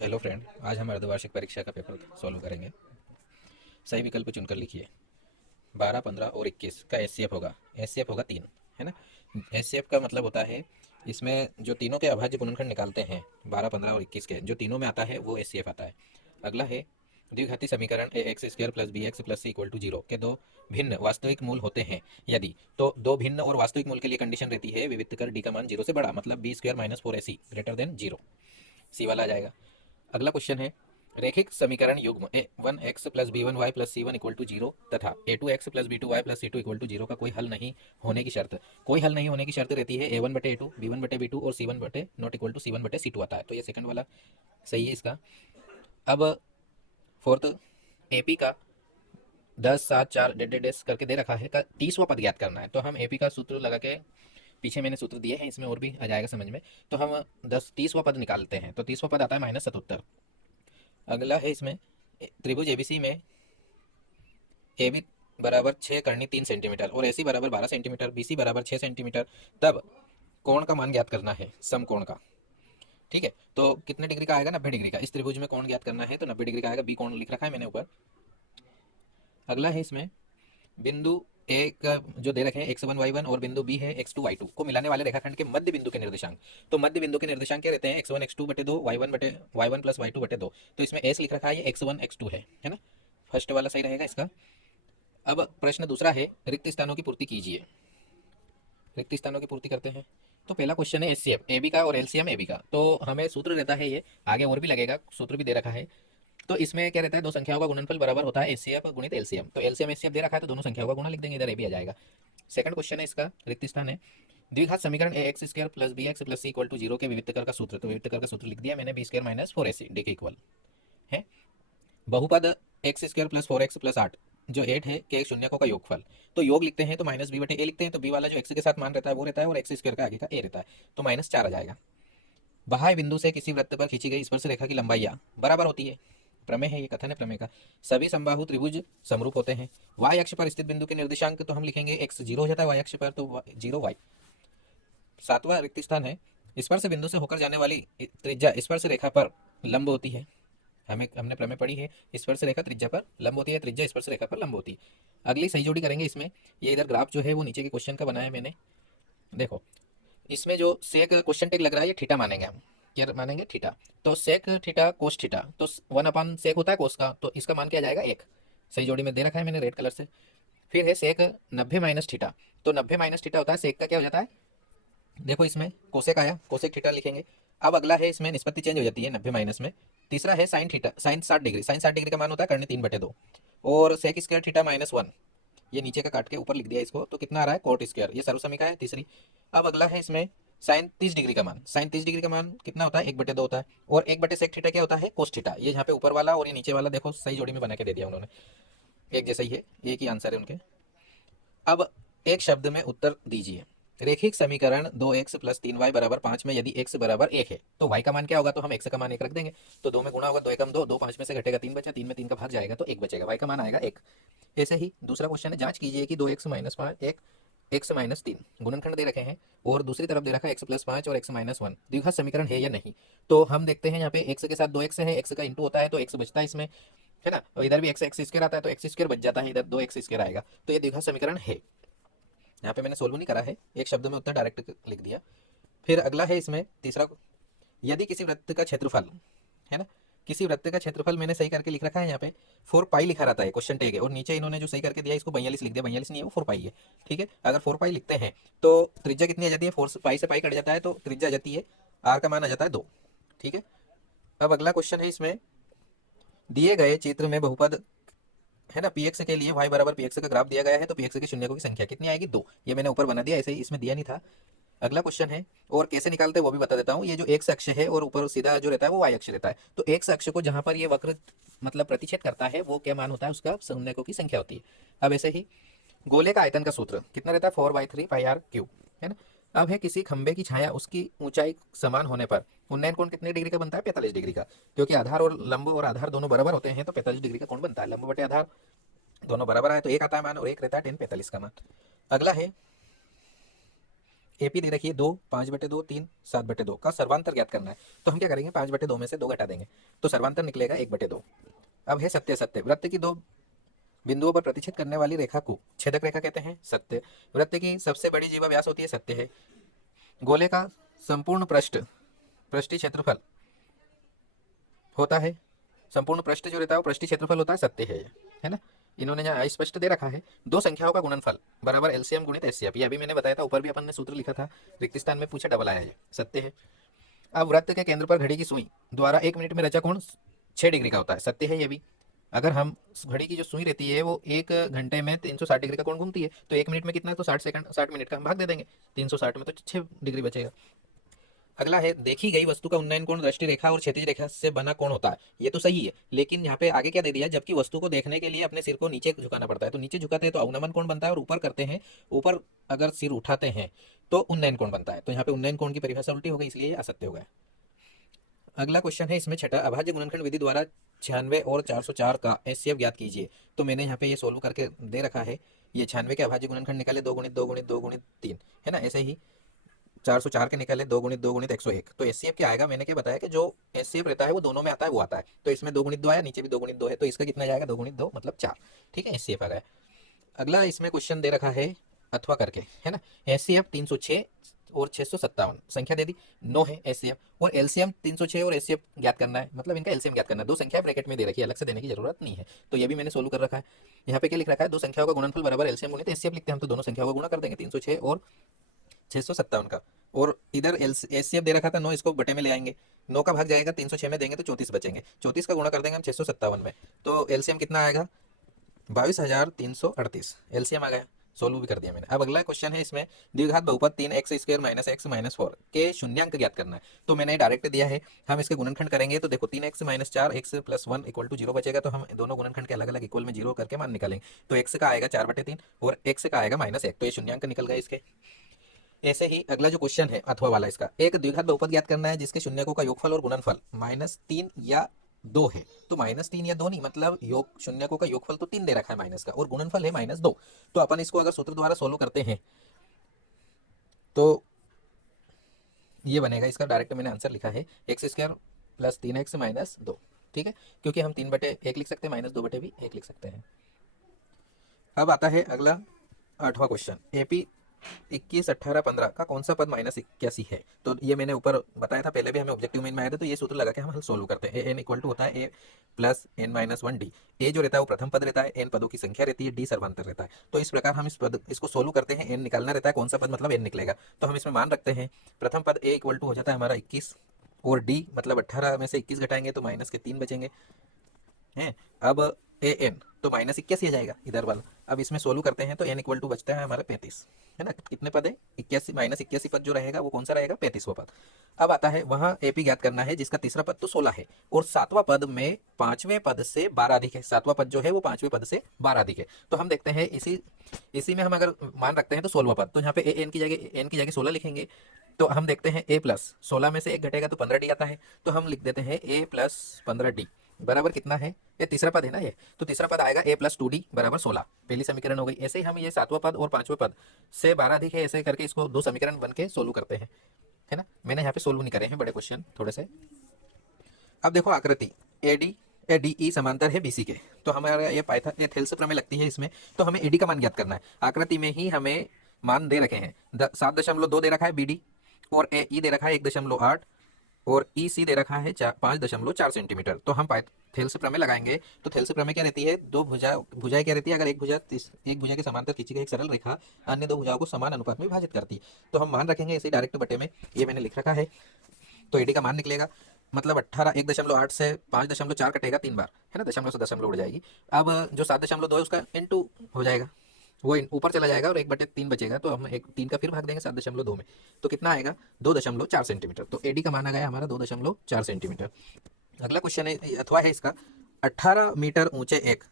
Hello friend, आज हम अर्धवार्षिक परीक्षा का पेपर सॉल्व करेंगे। सही विकल्प चुनकर लिखिए। 12, 15 और 21 का एचसीएफ होगा। एचसीएफ होगा 3, है ना। एचसीएफ का मतलब होता है इसमें जो तीनों के अभाज्य गुणनखंड निकालते हैं 12, 15 और 21 के जो तीनों में आता है वो एचसीएफ आता है। अगला है द्विघाती समीकरण a x square plus b x plus c equal to zero के दो भिन्न वास्तविक मूल होते हैं यदि, तो दो भिन्न और वास्तविक मूल के लिए कंडीशन रहती है विविध कर डी का मान जीरो से बड़ा, मतलब b square minus four a c greater than zero. C वाला आ जाएगा। अगला क्वेश्चन है रैखिक समीकरण युग्म a one x plus b one y plus c one equal to zero तथा a two x plus b two y plus c two equal to zero का कोई हल नहीं होने की शर्त। कोई हल नहीं होने की शर्त रहती है ए वन बटे ए टू, बी वन बटे बी टू और सी वन बटे not equal to C one बटे सी टू आता है, तो ये सेकंड वाला सही है इसका। अब फोर्थ, एपी का 10, 7, 4 डेड डेड डेस करके दे रखा है का 30वां पद ज्ञात करना है, तो हम एपी का सूत्र लगा के पीछे मैंने सूत्र दिए हैं, इसमें और भी आ जाएगा समझ में। तो हम 30वां पद निकालते हैं, तो 30वां पद आता है -77। अगला है इसमें त्रिभुज एबीसी में ए बी बराबर 6 करनी 3 सेंटीमीटर और ए सी बराबर 12 सेंटीमीटर, बी सी बराबर 6 सेंटीमीटर, तब कोण का मान ज्ञात करना है, समकोण का। ठीक है, तो कितने डिग्री का आएगा? 90 डिग्री का। इस त्रिभुज में कोण ज्ञात करना है तो 90 डिग्री का आएगा। बी कोण लिख रखा है मैंने ऊपर। अगला है इसमें बिंदु ए का जो दे रखे हैं x1 y1 और बिंदु बी है x2 y2 को मिलाने वाले रेखाखंड के मध्य बिंदु के निर्देशांक। तो मध्य बिंदु के निर्देशांक क्या रहते हैं? x1 x2 बटे दो, y1 प्लस y2 बटे दो। तो इसमें s लिख रखा है, ये x1 x2 है ना। फर्स्ट वाला सही रहेगा इसका। अब प्रश्न दूसरा है रिक्त स्थानों की पूर्ति कीजिए। रिक्त स्थानों की पूर्ति करते हैं। तो पहला क्वेश्चन है एचसीएफ ए बी का और एलसीएम ए बी का, तो हमें सूत्र रहता है, ये आगे और भी लगेगा, सूत्र भी दे रखा है। तो इसमें क्या रहता है? दो संख्याओं का गुणनफल बराबर होता है एचसीएफ गुणित एलसीएम। तो एलसीएम एचसीएफ दे रखा है तो दोनों संख्याओं का गुणा लिख देंगे, इधर ए भी आ जाएगा। सेकंड क्वेश्चन है इसका, रिक्त स्थान है। द्विघात समीकरण a x square plus b x plus c equal to zero के विविध कर का सूत्र। तो विविध कर का सूत्र लिख दिया मैंने, B square minus four a C D के इक्वल है। बहुपद x square plus four x plus आठ जो 8 है के शून्यकों का योगफल। तो योग लिखते हैं तो माइनस बी बटे ए लिखते हैं, तो बी वाला जो एक्स के साथ मान रहता है वो रहता है और एक्स स्क्वायर का आगे का ए रहता है, तो -4 आ जाएगा। बाह्य बिंदु से किसी वृत्त पर खींची गई स्पर्श रेखा की लंबाइयाँ बराबर होती है। प्रमेय है, ये कथन है प्रमेय का। सभी समबाहु त्रिभुज समरूप होते हैं। वाई अक्ष पर स्थित बिंदु के निर्देशांक तो हम लिखेंगे x 0 हो जाता है वाई अक्ष पर, तो 0 y। सातवां रिक्त स्थान है स्पर्श बिंदु से होकर जाने वाली त्रिज्या स्पर्श रेखा पर लंब होती है। हमने प्रमेय पढ़ी है, स्पर्श रेखा त्रिज्या पर लंब होती है, त्रिज्या स्पर्श रेखा पर लंब होती है। अगली सही जोड़ी करेंगे इसमें। ये इधर ग्राफ जो है वो नीचे के क्वेश्चन का बनाया मैंने, देखो। इसमें जो सेक क्वेश्चन टेक लग रहा है ये थीटा मानेंगे हम। क्या मानेंगे? थीटा। तो सेक थीटा कोस थीटा, तो 1/सेक होता है कोस का, तो इसका मान क्या जाएगा? 1। सही जोड़ी में दे रखा है मैंने रेड कलर से। फिर है सेक 90 माइनस थीटा, तो 90 माइनस थीटा होता है सेक का क्या हो जाता है? देखो इसमें कोसेक आया, कोसेक थीटा लिखेंगे। अब अगला है इसमें निष्पत्ति चेंज हो जाती है 90 माइनस में। तीसरा है sine theta, sine 60 degree. Sine 60 degree का मान होता है करने 3/2 और सेक स्क्वायर थीटा -1। ये नीचे का काट के ऊपर लिख दिया इसको, तो कितना आ रहा है? Coat square. ये सर्वसमीका है तीसरी। अब अगला है इसमें साइन 30 डिग्री का मान। साइन 30 डिग्री का मान कितना होता है? 1/2 होता है। और 1/सेक थीटा क्या होता है? Cos theta. ये यहाँ पे ऊपर वाला और ये नीचे वाला देखो सही जोड़ी में बना के दे दिया उन्होंने, एक जैसा ही है, एक ही आंसर है उनके। अब एक शब्द में उत्तर दीजिए। रेखिक समीकरण 2x प्लस 3y बराबर 5 में यदि x बराबर 1 है तो y का मान क्या होगा? तो हम x का मान 1 रख देंगे, तो 2 में गुणा होगा, 2 एकम 2, 2 5 में से घटेगा 3 बचा, 3 में 3 का भाग जाएगा तो 1 बचेगा, y का मान आएगा 1। ऐसे ही दूसरा क्वेश्चन है, जांच कीजिए कि 2x माइनस 5 1 x माइनस 3 गुणनखंड दे रखे हैं और दूसरी तरफ दे रखा है x प्लस 5 और x माइनस 1 द्विघात समीकरण है या नहीं। तो हम देखते हैं यहाँ पे x के साथ 2x है, x का इंटू होता है तो x बचता है इसमें, है ना। और इधर भी x एक्स स्क्वायर आता है तो एक्स स्क्वायर बच जाता है, इधर 2x स्क्वायर आएगा, तो ये द्विघात समीकरण है। यहाँ पे मैंने सोल्व नहीं करा है, एक शब्द में उत्तर डायरेक्ट लिख दिया। फिर अगला है इसमें तीसरा, यदि किसी वृत्त का क्षेत्रफल, है ना, किसी वृत्त का क्षेत्रफल मैंने सही करके लिख रखा है यहाँ पे 4 पाई लिखा रहता है, क्वेश्चन टेग है, और नीचे इन्होंने जो सही करके दिया इसको 42 लिख दिया। 42 नहीं है, वो 4 पाई है। ठीक है, अगर 4 पाई लिखते हैं तो त्रिज्या कितनी आ जाती है? 4 पाई से पाई कट जाता है तो त्रिज्या आ जाती है, आर का मान आ जाता है 2। ठीक है, अब अगला क्वेश्चन है इसमें, दिए गए चित्र में बहुपद, है ना, पीएक्स के लिए y बराबर पीएक्स का ग्राफ दिया गया है तो पीएक्स के शून्यकों की संख्या कितनी आएगी? 2। ये मैंने ऊपर बना दिया, ऐसे ही इसमें दिया नहीं था। अगला क्वेश्चन है, और कैसे निकालते हैं वो भी बता देता हूँ। ये जो एक्स अक्ष है और ऊपर सीधा जो रहता है वो वाई अक्ष रहता है, तो एक्स अक्ष को जहां पर ये वक्र मतलब प्रतिच्छेद करता है वो क्या मान होता है? उसका शून्यकों की संख्या होती है। अब ऐसे ही गोले का आयतन का सूत्र कितना रहता है? 4/3 पाई आर क्यूब, है ना। अब है किसी खंबे की छाया उसकी ऊंचाई समान होने पर उन्नयन कोण कितने डिग्री का बनता है? 45 डिग्री का, क्योंकि आधार और लंब और आधार दोनों बराबर होते हैं तो 45 डिग्री का कोण बनता है। लंब बटे आधार दोनों बराबर आए तो एक आता है मान और एक रहता है tan 45 का मान। अगला है एपी दे रखी है 2, 5/2, 3, 7/2 का सर्वांतर ज्ञात करना है। तो हम क्या करेंगे, 5/2 में से 2 घटा देंगे तो सर्वांतर निकलेगा 1/2। अब है सत्य सत्य, वृत्त की 2 बिंदुओं पर प्रतिच्छेद करने वाली रेखा को छेदक रेखा कहते हैं। सत्य, वृत्त की सबसे बड़ी जीवा व्यास होती है, सत्य है। गोले का संपूर्ण पृष्ठीय क्षेत्रफल होता है, संपूर्ण पृष्ठ जो रहता है वो पृष्ठीय क्षेत्रफल होता है, सत्य है ना। इन्होंने यहाँ स्पष्ट दे रखा है, दो संख्याओं का गुणनफल बराबर एलसीएम गुणित एचसीएफ, ये अभी मैंने बताया था, ऊपर भी अपन ने सूत्र लिखा था, रिक्त स्थान में पूछा, डबल आया है, सत्य है। अब वृत्त के केंद्र पर घड़ी की सुई द्वारा 1 मिनट में रचा कोण 6 डिग्री का होता है, सत्य है ये भी। अगर हम घड़ी की जो सुई रहती है वो 1 घंटे में 360 डिग्री का कोण घूमती है, तो 1 मिनट में कितना है, तो 60 सेकंड, 60 मिनट का हम भाग दे देंगे 360 में, तो 6 डिग्री बचेगा। अगला है, देखी गई वस्तु का उन्नयन कोण दृष्टि रेखा और क्षैतिज रेखा से बना कोण होता है, ये तो सही है, लेकिन यहाँ पे आगे क्या दे दिया, जबकि वस्तु को देखने के लिए अपने सिर को नीचे झुकाना पड़ता है, तो नीचे झुकाते हैं तो अवनमन कोण बनता है, और ऊपर करते हैं, ऊपर अगर सिर उठाते हैं तो उन्नयन कोण बनता है। तो यहाँ पे उन्नयन कोण की परिभाषा उल्टी हो गई, इसलिए असत्य हो गया। अगला क्वेश्चन है इसमें छठा, अभाज्य गुणनखंड विधि द्वारा 96 और 404 का एचसीएफ ज्ञात कीजिए। तो मैंने यहाँ पे ये सोल्व करके दे रखा है, ये 96 के अभाज्य गुणनखंड निकाले 2 गुणित 2 गुणित 2 गुणित 3, है ना। ऐसे ही 404 के निकाले 2 गुणित 2 गुणित 101। तो एचसीएफ क्या आएगा, मैंने क्या बताया कि जो एचसीएफ रहता है वो दोनों में आता है, वो आता है। तो इसमें 2 गुणित 2 आया, नीचे भी 2 गुणित 2 है, तो इसका कितना जाएगा, 2 गुणित 2 मतलब 4, ठीक है, एचसीएफ आ गया। अगला इसमें क्वेश्चन दे रखा है अथवा करके, है ना। एचसीएफ 306 और 657 संख्या दे दी, 9 है एचसीएफ, और एलसीएम 306 और एचसीएफ ज्ञात करना है, मतलब इनका एलसीएम ज्ञात करना है। दो संख्या ब्रैकेट में दे रखी है, अलग से देने की जरूरत नहीं है, तो ये भी मैंने सोल्व कर रखा है। यहाँ पे क्या लिख रखा है, दो संख्याओं का गुणनफल बराबर एलसीएम गुणित एचसीएफ लिखते हैं हम, तो दोनों संख्याओं का गुणा कर देंगे 306 और 657 का, और इधर एचसीएफ दे रखा था 9, इसको बटे में ले आएंगे, 9 का भाग जाएगा 306 में देंगे तो 34 बचेंगे, 34 का गुणा कर देंगे हम 657 में, तो एलसीएम कितना आएगा, 22,338 एलसीएम आ गया। सोल्व भी कर दिया मैंने। अब अगला क्वेश्चन है इसमें, द्विघात बहुपद 3x² - x - 4 के शून्यांक ज्ञात करना है। तो मैंने डायरेक्ट दिया है, हम इसके गुणनखंड करेंगे तो देखो 3x - 4 x + 1 = 0 बचेगा, तो हम दोनों गुणनखंड के अलग अलग इक्वल में 0 करके मान निकालेंगे। तो x का आएगा 4/3 और x का आएगा -1, तो ये शून्यांक निकल गए इसके। ऐसे ही अगला जो क्वेश्चन है अथवा वाला, इसका एक द्विघात बहुपद ज्ञात करना है जिसके शून्यकों का योगफल और गुणनफल -3 या 2 है। तो -3 या 2 नहीं, मतलब योग शून्यकों का योगफल तो 3 दे रखा है माइनस का, और गुणनफल है -2। तो अपन इसको अगर सूत्र द्वारा सोल्व करते हैं तो ये बनेगा, इसका डायरेक्ट मैंने आंसर लिखा है x² + 3x - 2, ठीक है, क्योंकि हम 3/1 लिख सकते हैं, -2 भी 1 लिख सकते हैं। अब आता है अगला 8वां क्वेश्चन, एपी 21, 18, 15 का कौन सा पद -81 है। तो ये मैंने ऊपर बताया था, पहले भी हमें ऑब्जेक्टिव मेन में आया था, तो ये सूत्र लगा के हम हल सोल्व करते हैं। एन इक्वल टू होता है ए प्लस n - 1 डी। ए जो रहता है वो प्रथम पद रहता है, एन पदों की संख्या रहती है, डी सर्वांतर रहता है। तो इस प्रकार हम इसको सोल्व करते हैं, एन निकालना रहता है, कौन सा पद मतलब एन निकलेगा। तो हम इसमें मान रखते हैं, प्रथम पद ए इक्वल टू हो जाता है हमारा 21, और डी मतलब 18 में से 21 घटाएंगे तो -3 बचेंगे हैं। अब ए एन तो -81 आ जाएगा इधर वाला। अब इसमें सोल्व करते हैं तो एन इक्वल टू बचता है हमारा 35, है ना। कितने पद है, 81, -81 पद जो रहेगा वो कौन सा रहेगा, 35वां पद। अब आता है वहाँ एपी ज्ञात करना है जिसका तीसरा पद तो 16 है, और 7वां पद में 5वें पद से 12 अधिक है। 7वां पद जो है वो 5वें पद से 12 अधिक है। तो हम देखते हैं इसी में हम अगर मान रखते हैं तो 16वां पद, तो यहाँ पे एन की जगह 16 लिखेंगे। तो हम देखते हैं a + 16 में से 1 घटेगा तो 15d आता है, तो हम लिख देते हैं a + 15d बराबर कितना है, ये तीसरा पद है ना ये, तो तीसरा पद आएगा a + 2d = 16, पहली समीकरण हो गई। ऐसे ही हम ये 7वां पद और 5वें पद से 12 अधिक है, ऐसे करके इसको 2 समीकरण बन के सोल्व करते हैं, है ना। मैंने यहाँ पे सोल्व नहीं करे हैं, बड़े क्वेश्चन थोड़े से। अब देखो आकृति ADE समांतर है BC के, तो हमारा ये पाइथन थेल्स प्रमेय लगती है इसमें, तो हमें AD का मान ज्ञात करना है। आकृति में ही हमें मान दे रखे हैं, 7.2 दे रखा है BD, और AE दे रखा है 1.8, और EC दे रखा है 5.4 सेंटीमीटर। तो हम थेल्स प्रमेय लगाएंगे, तो थेल्स प्रमेय क्या रहती है, दो भुजाएं क्या रहती है, अगर एक भुजा के समांतर खींची गई एक सरल रेखा अन्य दो भुजाओं को समान अनुपात में विभाजित करती है। तो हम मान रखेंगे इसे डायरेक्ट बटे में, ये मैंने लिख रखा है। तो एडी का मान निकलेगा, मतलब 18 1.8 से 5.4 कटेगा 3 बार, है ना, दशमलव से दशमलव उड़ जाएगी। अब जो 7.2 है उसका * हो जाएगा, वो ऊपर चला जाएगा, और 1/3 बचेगा, तो हम 3 का फिर भाग देंगे 7.2 में, तो कितना आएगा 2.4 सेंटीमीटर। तो एडी का मान आ गया हमारा 2.4 सेंटीमीटर। अगला क्वेश्चन है अथवा है इसका, 18 मीटर ऊंचे एक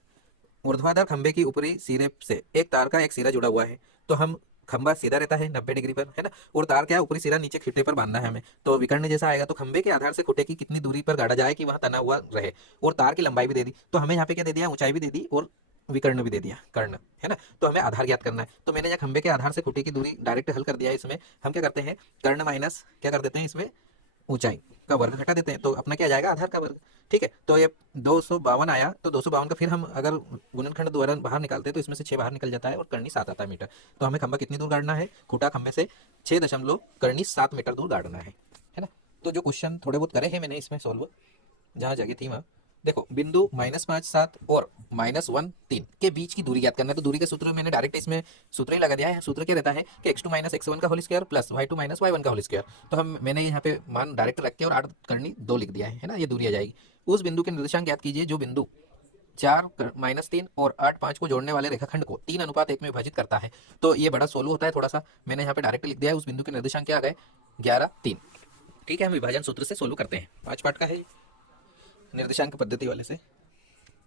ऊर्ध्वाधर खंभे की ऊपरी सिरे से एक तार का एक सिरा जुड़ा हुआ है। तो हम खंभा सीधा रहता है 90 डिग्री पर, है ना, और तार क्या है, ऊपरी सिरा नीचे खुटे पर बांधना है हमें। तो विकर्ण जैसा आएगा, तो खंभे के आधार से खुटे की कितनी दूरी पर गाड़ा जाए कि वहां तना हुआ रहे, और तार की लंबाई भी दे दी। तो हमें यहाँ पे क्या दे दिया, ऊंचाई भी दे दी और विकर्ण भी दे दिया, कर्ण है ना। तो हमें आधार ज्ञात करना है, तो मैंने यहाँ खंबे के आधार से खूंटे की दूरी डायरेक्ट हल कर दिया है। इसमें हम क्या करते हैं, कर्ण माइनस क्या कर देते हैं, इसमें ऊंचाई का वर्ग घटा देते हैं, तो अपना क्या आ जाएगा, आधार का वर्ग। ठीक है, तो ये 252 आया, तो 252 का फिर हम अगर गुणनखंड द्वारा बाहर निकालते हैं तो इसमें से 6 बाहर निकल जाता है और करनी 7 आता है मीटर। तो हमें खंबा कितनी दूर गाड़ना है, खूंटा खंबे से 6.7 मीटर दूर गाड़ना है ना। तो जो क्वेश्चन थोड़े बहुत करे हैं मैंने इसमें सोल्व, जहाँ जगह थी वहाँ देखो, बिंदु -5 7 और -1 3 के बीच की दूरी ज्ञात करना है। तो दूरी के सूत्र मैंने डायरेक्ट इसमें सूत्र ही लगा दिया है। सूत्र क्या रहता है कि x2 - x1 का whole square plus y2 - y1 का होल स्क्वायर। तो मैंने यहाँ पे मान डायरेक्ट रख के और 8 करनी 2 लिख दिया है ना, ये दूरी आ जाएगी। उस बिंदु के निर्देशांक ज्ञात कीजिए जो बिंदु 4 -3 और 8 5 को जोड़ने वाले रेखाखंड को 3:1 में विभाजित करता है। तो ये बड़ा सोल्व होता है थोड़ा सा, मैंने यहाँ पे डायरेक्ट लिख दिया है। उस बिंदु के निर्देशांक क्या आ गए, 11 3। ठीक है, हम विभाजन सूत्र से सोल्व करते हैं। 5 पार्ट का है निर्देशांक पद्धति वाले से।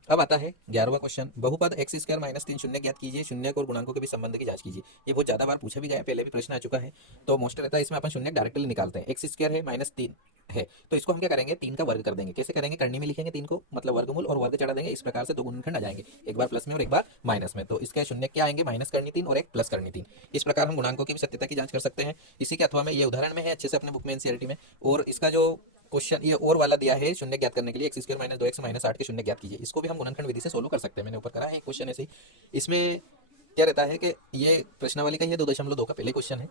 अब आता है 11वां क्वेश्चन, बहुपद x² - 3 शून्य ज्ञात कीजिए, शून्य और गुणांकों के बीच संबंध की जांच कीजिए। ये बहुत ज्यादा बार पूछा भी गया है, पहले भी प्रश्न आ चुका है, तो मोस्ट रहता है इसमें अपन शून्य डायरेक्टली निकालते हैं। x² है -3 है, तो इसको हम क्या करेंगे, 3 का वर्ग कर देंगे। कैसे करेंगे, करनी में लिखेंगे 3 को, मतलब वर्गमूल और वर्ग चढ़ा देंगे। इस प्रकार से 2 गुणनखंड आ जाएंगे, एक बार प्लस में और एक बार माइनस में। तो इसके शून्य क्या आएंगे, माइनस करनी 3 और एक प्लस करनी 3। इस प्रकार हम गुणांकों की भी सत्यता की जांच कर सकते हैं। इसी के अथवा में ये उदाहरण में है, अच्छे से अपने बुक में एनसीईआरटी में। और इसका जो क्वेश्चन ये और वाला दिया है शून्य ज्ञात करने के लिए, x² - 2x - 8 के शून्य ज्ञात कीजिए। इसको भी हम गुणनखंड विधि से सोल्व कर सकते हैं। मैंने ऊपर करा है एक क्वेश्चन ऐसे ही। इसमें क्या रहता है कि ये प्रश्नावली का, ये 2.2 का पहले क्वेश्चन है,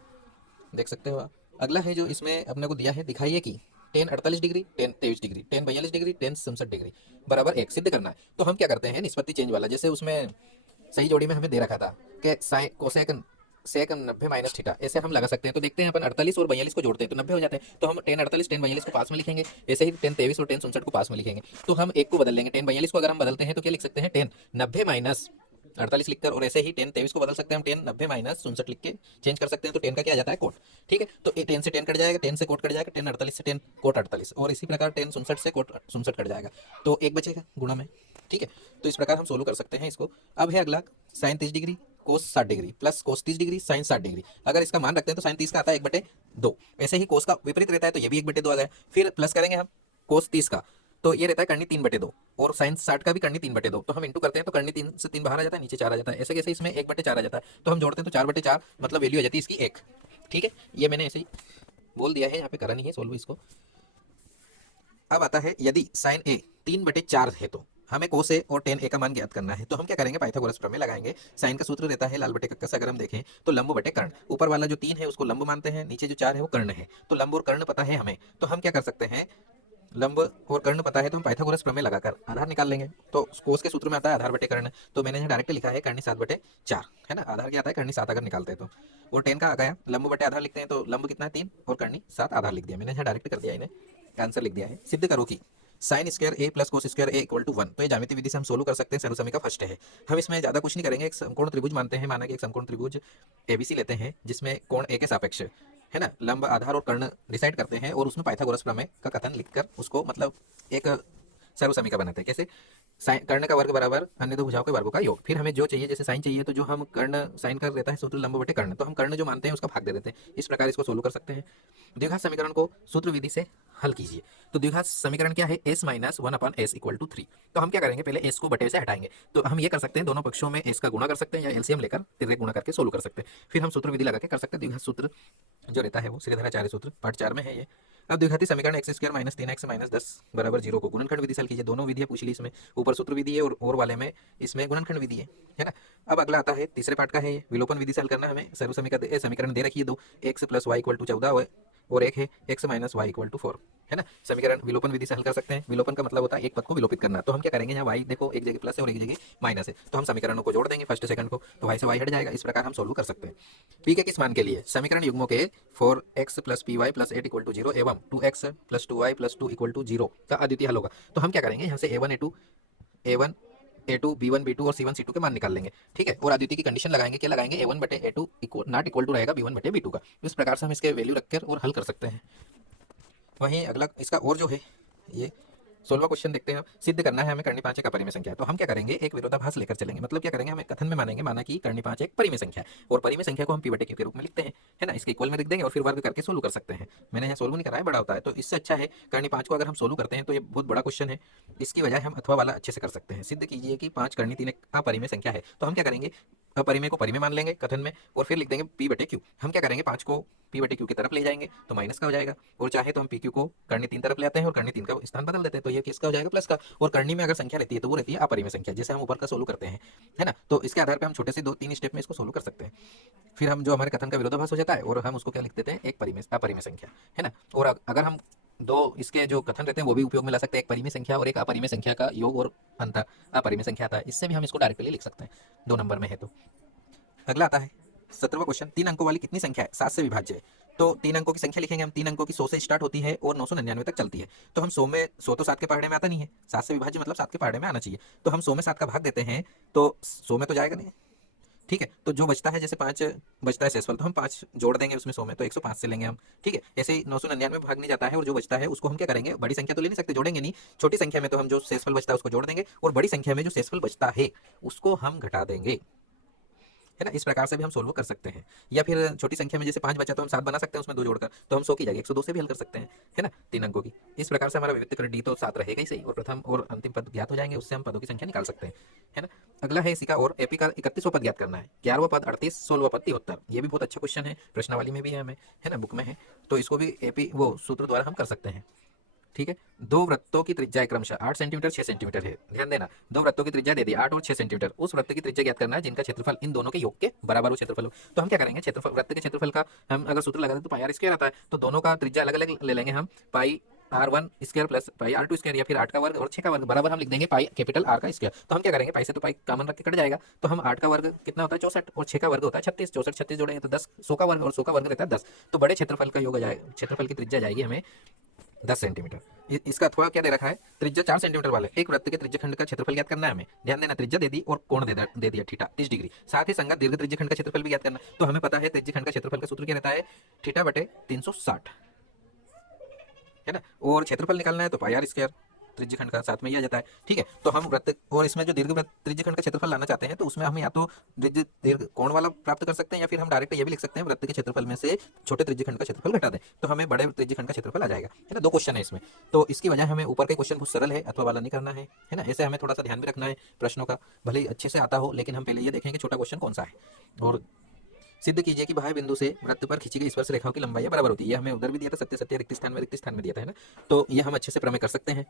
देख सकते हो आप। अगला है जो इसमें अपने को दिया है, दिखाइए कि tan 48 degree, tan 23 degree, tan 42 degree, tan 67 degree बराबर 1 सिद्ध करना है। तो हम क्या करते हैं, निष्पत्ति चेंज वाला, जैसे उसमें सही जोड़ी में हमें दे रखा था कि sine cosec sec 90 minus theta, ऐसे हम लगा सकते हैं। तो देखते हैं, अपन 48 और 42 को जोड़ते हैं तो 90 हो जाते हैं। तो हम tan 48 tan 42 को पास में लिखेंगे, ऐसे ही tan 23 और tan 67 को पास में लिखेंगे। तो हम एक को बदल लेंगे, tan 42 को अगर हम बदलते हैं तो क्या लिख सकते हैं, tan 90 माइनस 48 लिखकर, और ऐसे ही tan 23 को बदल सकते हैं हम, tan 90 माइनस 67 लिख के चेंज कर सकते हैं। तो tan का क्या आ जाता है, कोट। ठीक है, तो tan से tan कट जाएगा, tan से कोट कट जाएगा, tan 48 से tan कोट 48, और इसी प्रकार tan 67 से कोट 67 कट जाएगा, तो एक बचेगा गुणा में। ठीक है, तो इस प्रकार हम सोल्व कर सकते हैं इसको। अब है अगला sin 30 डिग्री कोस 60 degree plus cos 30 degree sine 60 degree. अगर इसका मान रखते हैं तो साइन 30 का आता है 1/2, ऐसे ही कोस का विपरीत रहता है तो ये भी 1/2 आ जाए। फिर प्लस करेंगे हम कोस 30 का, तो ये रहता है करनी 3/2, और साइन 60 का भी करनी 3/2। तो हम इंटू करते हैं तो करनी 3 से 3 बाहर आ जाता है, नीचे 4 आ जाता है। ऐसे कैसे इसमें 1/4 आ जाता है, तो हम जोड़ते हैं तो 4/4, मतलब वैल्यू आ जाती है इसकी 1। ठीक है, ये मैंने ऐसे ही बोल दिया है, यहाँ पे करा नहीं है सोल्व इसको। अब आता है, यदि साइन ए 3/4 है तो हमें कोस ए और tan ए का मान ज्ञात करना है। तो हम क्या करेंगे, पाइथागोरस प्रमेय लगाएंगे। साइन का सूत्र रहता है लाल बटे कक्का से, अगर हम देखें तो लंब बटे कर्ण। ऊपर वाला जो 3 है उसको लंब मानते हैं, नीचे जो 4 है वो कर्ण है। तो लंब और कर्ण पता है हमें, तो हम क्या कर सकते हैं, लंब और कर्ण पता है तो हम पाइथागोरस प्रमेय लगाकर आधार निकाल लेंगे। तो कोस के सूत्र में आता है आधार बटे कर्ण, तो मैंने यहाँ डायरेक्ट लिखा है करनी 7/4 है ना। आधार क्या आता है, करनी 7 अगर निकालते हैं तो, और tan का आ गया, लंब बटे आधार लिखते हैं तो लंब कितना है 3 और करनी 7, आधार लिख दिया मैंने यहाँ डायरेक्ट कर दिया, इन्हें आंसर लिख दिया है। सिद्ध करो कि sine square A plus cos square A equal to 1। तो ये ज्यामिति विधि से हम सोल्व कर सकते हैं, सर्वसमी का फर्स्ट है। हम इसमें ज्यादा कुछ नहीं करेंगे, एक समकोण त्रिभुज मानते हैं, माना कि एक समकोण त्रिभुज एबीसी लेते हैं जिसमें कोण ए के सापेक्ष है ना, लंब आधार और कर्ण डिसाइड करते हैं, और उसमें पाइथागोरस प्रमेय का कथन लिखकर उसको मतलब एक सर्वसमी का बनाते हैं। कैसे, साइन कर्ण का वर्ग बराबर अन्य दो भुजाओं के वर्गों का योग। फिर हमें जो चाहिए, जैसे साइन चाहिए तो जो हम कर्ण साइन का रहता है सूत्र लंब बटे कर्ण, तो हम कर्ण जो मानते हैं उसका भाग दे देते हैं। इस प्रकार इसको सोल्व कर सकते हैं। द्विघात समीकरण को सूत्र विधि से हल कीजिए। तो द्विघात समीकरण क्या है, s - 1/s = 3। तो हम क्या करेंगे, पहले s को बटे से हटाएंगे। तो हम ये कर सकते हैं, दोनों पक्षों में s का गुणा कर सकते हैं या एलसीएम लेकर तिर्यक गुणा करके सोल्व कर सकते हैं। फिर हम सूत्र विधि लगा के कर सकते हैं। द्विघात सूत्र जो रहता है वो श्रीधराचार्य सूत्र पार्ट 4 में है ये। अब द्विघाती समीकरण x² - 3x - 10 = 0 को गुणनखंड विधि से हल कीजिए। दोनों विधियां पूछ ली इसमें, ऊपर सूत्र विधि है और वाले में इसमें गुणनखंड विधि है ना। अब अगला आता है तीसरे पार्ट का है, ये विलोपन विधि से हल करना है हमें। समीकरण दे रखी है दो, x + y = 14 और एक है x - y = 4 है ना। समीकरण विलोपन विधि से हल कर सकते हैं। विलोपन का मतलब होता है एक पद को विलोपित करना। तो हम क्या करेंगे, यहाँ y देखो एक जगह प्लस है और एक जगह माइनस है, तो हम समीकरणों को जोड़ देंगे फर्स्ट सेकंड को, तो y से y हट जाएगा। इस प्रकार हम सोल्व कर सकते हैं। p के किस मान के लिए, समीकरण युग्मों के 4x + py + 8 = 0 एवं 2x + 2y + 2 = 0 का अद्वितीय हल होगा। तो हम क्या करेंगे, यहाँ से a1 a2 b1 b2 और c1 c2 के मान निकाल लेंगे। ठीक है, और अद्वितीय की कंडीशन लगाएंगे, क्या लगाएंगे, a1 बटे a2 नॉट इक्वल टू रहेगा b1 बटे b2 का। इस प्रकार से हम इसके वैल्यू रखकर और हल कर सकते हैं। वहीं अगला इसका और जो है ये 16वां क्वेश्चन देखते हैं। सिद्ध करना है हमें कर्णी 5 एक अपरिमेय संख्या है। तो हम क्या करेंगे, एक विरोधाभास लेकर चलेंगे। मतलब क्या करेंगे, हमें कथन में मानेंगे, माना कि कर्णी 5 एक परिमेय संख्या है और परिमेय संख्या को हम पी बटे क्यू के रूप में लिखते हैं, है ना। इसके इक्वल में लिख देंगे और फिर वर्ग करके सोल्व कर सकते हैं। मैंने यहाँ सोल्व नहीं कराया, बड़ा होता है, तो इससे अच्छा है कर्णी 5 को अगर हम सोल्व करते हैं तो ये बहुत बड़ा क्वेश्चन है, इसकी बजाय हम अथवा वाला अच्छे से कर सकते हैं। सिद्ध कीजिए कि 5 कर्णी 3 एक अपरिमेय संख्या है। तो हम क्या करेंगे, अपरिमेय को परिमेय मान लेंगे कथन में और फिर लिख देंगे पी बटे क्यू। हम क्या करेंगे, 5 को पी बटे क्यू की तरफ ले जाएंगे तो माइनस का हो जाएगा, और चाहे तो हम पी क्यू को कर्णी 3 तरफ ले आते हैं और कर्णी 3 का स्थान बदल देते हैं, तो ये किसका हो जाएगा, प्लस का। और कर्णी में अगर संख्या रहती है तो वो रहती है अपरिमेय संख्या, जैसे हम ऊपर का सोल्व करते हैं, है ना। तो इसके आधार पर हम छोटे से 2-3 स्टेप में इसको सोल्व कर सकते हैं। फिर हम जो हमारे कथन का विरोधाभास हो जाता है और हम उसको क्या लिख देते हैं, एक परिमेय अपरिमेय संख्या, है ना। और अगर हम दो इसके जो कथन रहते हैं वो भी उपयोग में ला सकते हैं, एक परिमेय संख्या और एक अपरिमेय संख्या का योग और अंतर अपरिमेय संख्या आता है, इससे भी हम इसको डायरेक्टली लिख सकते हैं 2 नंबर में है तो। अगला आता है 17वां क्वेश्चन। 3 अंकों वाली कितनी संख्या है 7 से विभाज्य है। तो 3 अंकों की संख्या लिखेंगे हम। 3 अंकों की 100 से स्टार्ट होती है और 999 तक चलती है। तो हम 100 में 100 तो 7 के पहाड़े में आता नहीं है, 7 से विभाज्य मतलब 7 के पहाड़े में आना चाहिए। तो हम 100 में 7 का भाग देते हैं तो 100 में तो जाएगा नहीं, ठीक है। तो जो बचता है, जैसे 5 बचता है शेषफल, तो हम 5 जोड़ देंगे उसमें 100 में, तो 105 से लेंगे हम, ठीक है। ऐसे ही 999 में भाग नहीं जाता है और जो बचता है उसको हम क्या करेंगे, बड़ी संख्या तो ले नहीं सकते, जोड़ेंगे नहीं, छोटी संख्या में तो हम जो शेषफल बचता है उसको जोड़ देंगे और बड़ी संख्या में जो शेषफल बचता है उसको हम घटा देंगे, है ना। इस प्रकार से भी हम सोल्व कर सकते हैं। या फिर छोटी संख्या में जैसे 5 बचा तो हम 7 बना सकते हैं उसमें 2 जोड़कर, तो हम 100 की जगह 102 से भी हल कर सकते हैं, है ना, 3 अंकों की। इस प्रकार से हमारा व्यक्तिकरण डी तो 7 रहेगा ही सही, और प्रथम और अंतिम पद ज्ञात हो जाएंगे, उससे हम पदों की संख्या निकाल सकते हैं, है ना। अगला है इसी का, और एपी का 31वां पद ज्ञात करना है। 11वां पद 38, 16वां पद 73। ये भी बहुत अच्छा क्वेश्चन है, प्रश्नावली में भी है हमें, है ना, बुक में है। तो इसको भी एपी वो सूत्र द्वारा हम कर सकते हैं, ठीक है। 2 वृत्तों की त्रिज्या क्रमशः 8 सेंटीमीटर 6 सेंटीमीटर है। ध्यान देना, 2 वृत्तों की त्रिज्या दे दी 8 और 6 सेंटीमीटर। उस वृत्त की त्रिज्या ज्ञात करना है जिनका क्षेत्रफल इन दोनों के योग के बराबर हो क्षेत्रफल हो। तो हम क्या करेंगे, क्षेत्रफल वृत्त के क्षेत्रफल का हम अगर सूत्र लगा दें तो पाई आर स्क्वायर आता है। तो दोनों का त्रिज्या अलग अलग ले लेंगे हम, पाई R1 square plus pi R2 square, या फिर 8 का वर्ग और 6 का वर्ग बराबर हम लिख देंगे पाई कैपिटल R का स्क्वायर। तो हम क्या करेंगे, पाई से तो पाई कॉमन रख के कट जाएगा, तो हम 8 का वर्ग कितना होता है 64 और 6 का वर्ग होता है 36, 64 36 जोड़ेंगे तो 10, 100 का वर्ग और 100 का वर्ग रहता है 10। तो बड़े क्षेत्रफल का योग आ जाएगा, क्षेत्रफल की त्रिज्या जाएगी हमें 10 सेंटीमीटर। इसका थोड़ा क्या दे रखा है, त्रिज्या 4 सेंटीमीटर वाले एक वृत्त के त्रिज्याखंड का क्षेत्रफल ज्ञात करना है हमें। ध्यान देना, त्रिज्या दे दी और कोण दे दिया थीटा 30 डिग्री। साथ ही संगत दीर्घ त्रिज्याखंड का क्षेत्रफल भी ज्ञात करना। तो हमें पता है त्रिज्याखंड का क्षेत्रफल का सूत्र क्या रहता है, थीटा बटे 360, है ना। और क्षेत्रफल निकालना है तो पाई आर स्क्वायर त्रिज्याखंड का साथ में ही आ जाता है, ठीक है। तो हम वृत्त और इसमें जो दीर्घ त्रिज्याखंड का क्षेत्रफल लाना चाहते हैं तो उसमें हम या तो दीर्घ कोण वाला प्राप्त कर सकते हैं, या फिर हम डायरेक्ट ये भी लिख सकते हैं वृत्त के क्षेत्रफल में से छोटे त्रिज्याखंड का क्षेत्रफल घटा दें तो हमें बड़े त्रिज्याखंड का क्षेत्रफल आ जाएगा, है ना। 2 क्वेश्चन है इसमें, तो इसकी वजह हमें ऊपर के क्वेश्चन बहुत सरल है, अथवा वाला नहीं करना है ना। ऐसे हमें थोड़ा सा ध्यान भी रखना है प्रश्नों का, भले ही अच्छे से आता हो, लेकिन हम पहले ये देखेंगे छोटा क्वेश्चन कौन सा है। और सिद्ध कीजिए कि बाह्य बिंदु से वृत्त पर खींची गई स्पर्श रेखाओं की लंबाई बराबर होती है। ये हमें उधर भी दिया था, सत्य सत्य रिक्त स्थान में दिया था, है ना। तो ये हम अच्छे से प्रमेय कर सकते हैं,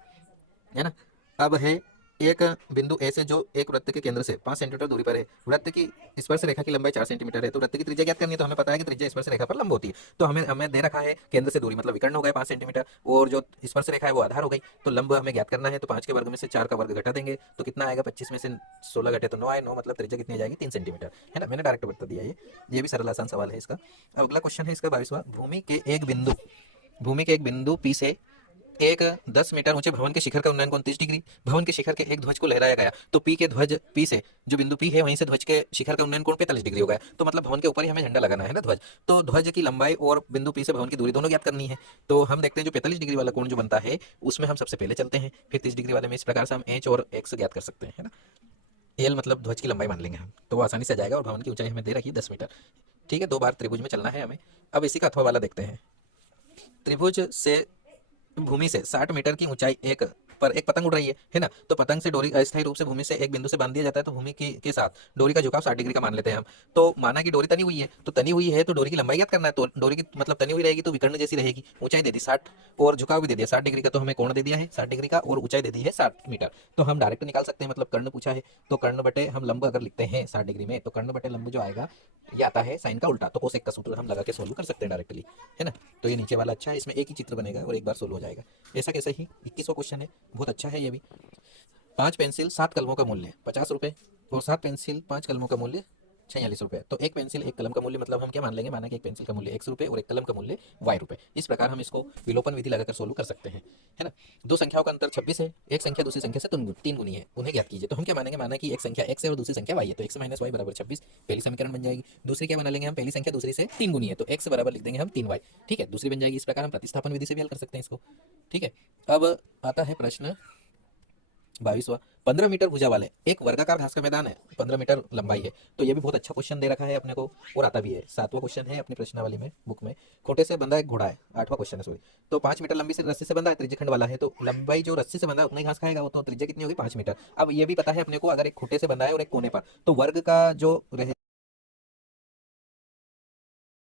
है ना। अब है एक बिंदु ए से जो एक वृत्त के केंद्र से 5 सेंटीमीटर दूरी पर है, वृत्त की स्पर्श रेखा की लंबाई 4 सेंटीमीटर है। तो वृत्त की त्रिज्या ज्ञात करनी है, तो हमें पता है कि त्रिज्या स्पर्श रेखा पर लंब होती है। तो हमें हमें दे रखा है केंद्र से दूरी मतलब विकर्ण हो गए 5 सेंटीमीटर, और जो स्पर्श रेखा है वो आधार हो गई। तो लंब हमें ज्ञात करना है, तो 5 के वर्ग में से 4 का वर्ग घटा देंगे तो कितना आएगा, 25 में से 16 घटे तो 9 आए, 9 मतलब त्रिज्या कितनी आ जाएगी 3 सेंटीमीटर, है ना। मैंने डायरेक्ट बता दिया, ये भी सरल आसान सवाल है इसका। अब अगला क्वेश्चन है इसका 22वां। भूमि के एक बिंदु पी से एक 10 मीटर ऊंचे भवन के शिखर का उन्नयन कोण 30 डिग्री। भवन के शिखर के एक ध्वज को लहराया गया, तो पी से जो बिंदु पी है वहीं से ध्वज के शिखर का उन्नयन कोण 45 डिग्री हो गया। तो मतलब भवन के ऊपर ही हमें झंडा लगाना है ना, ध्वज। तो ध्वज की लंबाई और बिंदु पी से भवन की दूरी दोनों ज्ञात करनी है। तो हम देखते हैं जो 45 डिग्री वाला कोण जो बनता है उसमें हम सबसे पहले चलते हैं, फिर 30 डिग्री वाले में इस प्रकार से हम एच और एक्स ज्ञात कर सकते हैं, है ना। एल मतलब ध्वज की लंबाई मान लेंगे हम, तो वो आसानी से आ जाएगा। और भवन की ऊंचाई हमें दे रखी है 10 मीटर, ठीक है। 2 बार त्रिभुज में चलना है हमें। अब इसी का अथवा वाला देखते हैं। त्रिभुज से भूमि से 60 मीटर की ऊंचाई पर एक पतंग उड़ रही है ना। तो पतंग से डोरी अस्थायी रूप से भूमि से एक बिंदु से बांध दिया जाता है, तो भूमि के साथ डोरी का झुकाव 60 डिग्री का मान लेते हैं हम। तो माना कि डोरी तनी हुई है, तो तनी हुई है तो डोरी की लंबाई ज्ञात करना है। तो डोरी की मतलब तनी हुई रहेगी तो विकर्ण जैसी रहेगी। ऊंचाई दे दी 60 और झुकाव भी दे दिया 60 डिग्री का, तो हमें कोण दे दिया है 60 डिग्री का और ऊंचाई दे दी है 60 मीटर। तो हम डायरेक्ट निकाल सकते हैं, मतलब कर्ण पूछा है तो कर्ण बटे हम लंब अगर लिखते हैं 60 डिग्री में, तो कर्ण बटे लंब जो आएगा ये आता है साइन का उल्टा। तो कोसेक का सूत्र हम लगा के सोल्व कर सकते हैं डायरेक्टली, है ना। तो ये नीचे वाला अच्छा है, इसमें एक ही चित्र बनेगा और एक बार सोल्व हो जाएगा। ऐसा कैसे ही 21वां क्वेश्चन है, बहुत अच्छा है ये भी। 5 पेंसिल 7 कलमों का मूल्य 50 रुपये और 7 पेंसिल 5 कलमों का मूल्य 46 रुपये। तो एक पेंसिल एक कलम का मूल्य मतलब हम क्या मान लेंगे, माना कि एक पेंसिल का मूल्य 100 रुपये और एक कलम का मूल्य y रुपये। इस प्रकार हम इसको विलोपन विधि लगाकर सोल्व कर सकते हैं, है ना। 2 संख्याओं का अंतर 26 है, एक संख्या दूसरी संख्या से 3 गुनी है, उन्हें ज्ञात कीजिए। तो हम क्या मानेंगे, माना कि एक संख्या x है और दूसरी संख्या y है, तो x माइनस y बराबर 26 पहली समीकरण बन जाएगी। दूसरी क्या बना लेंगे हम, पहली संख्या दूसरी से 3 गुनी है तो x बराबर लिख देंगे हम 3y, ठीक है, दूसरी बन जाएगी। इस प्रकार हम प्रतिस्थापन विधि से भी हल कर सकते हैं इसको, ठीक है। अब आता है प्रश्न 22वां। 15 मीटर भुजा वाले एक वर्गाकार घास का मैदान है, 15 मीटर लंबाई है। तो ये भी बहुत अच्छा क्वेश्चन दे रखा है अपने को, और आता भी है। 7वां क्वेश्चन है अपनी प्रश्नावली में, बुक में। खोटे से बंधा एक घोड़ा है, 8वां क्वेश्चन है, सॉरी। तो 5 मीटर लंबी से रस्सी से बंधा है, त्रिज्यखंड वाला है, तो लंबाई जो रस्सी से बंधा है उतना ही घास खाएगा वो, तो त्रिज्या कितनी होगी, 5 मीटर। अब ये भी पता है अपने को, अगर एक खोटे से बंधा है और एक कोने पर, तो वर्ग का जो रहे